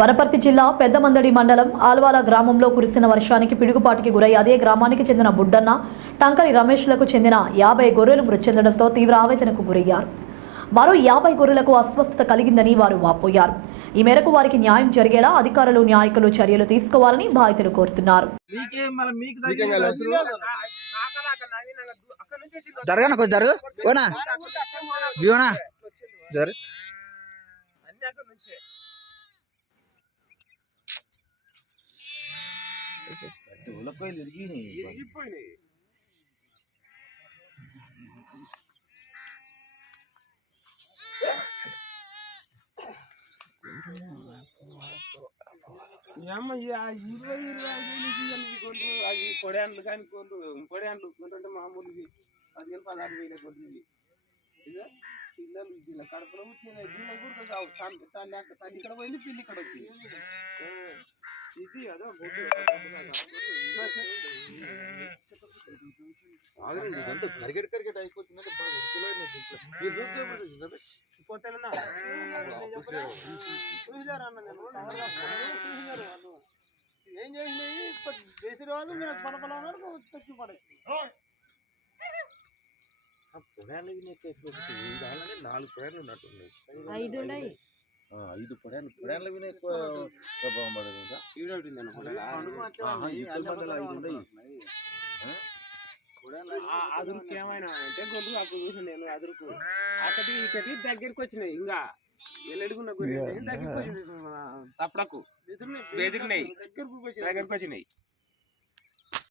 వనపర్తి జిల్లా పెద్దమందడి మండలం ఆల్వాల గ్రామంలో కురిసిన వర్షానికి పిడుగుపాటుకి గురై అదే గ్రామానికి చెందిన బుడ్డన్న, టంకరి రమేష్లకు చెందిన 50 గొర్రెలు మృతి చెందడంతో తీవ్ర ఆవేదనకు గురయ్యారు. మరో 50 గొర్రెలకు అస్వస్థత కలిగిందని వారు వాపోయారు. ఈ మేరకు వారికి న్యాయం జరిగేలా అధికారులు, న్యాయకులు చర్యలు తీసుకోవాలని బాధితులు కోరుతున్నారు. పొడేండ్లు కానీ పొడేండ్లు కొంటే మామూలు 10,000-16,000 కొద్ది పిల్లలు దీని కడుపులో దీని కూడా కావు తల్లి ఇక్కడ పోయింది, పిల్లి ఇక్కడ వచ్చింది. ఇది అదో కరిగెట్ అయిపోతుంది. ఏం చేసినాయి చేసిన వాళ్ళు మీరు పడపల తెచ్చి పడేసి 4 పొడేళ్ళు ఉన్నట్టున్నాయి. 5 పొడేళ్ళ విన ఎక్కువ ప్రభావం పడదు. ఇంకా అదురుకు ఏమైనా అంటే గొంతు అప్పుడు చూసాను నేను. అదురుకు అక్కడి ఇక్కడికి దగ్గరికి వచ్చినాయి. ఇంకా ఎల్లెడుగున్న దగ్గరికి వచ్చినాయి. చప్పడకు దగ్గరికి వచ్చినాయి.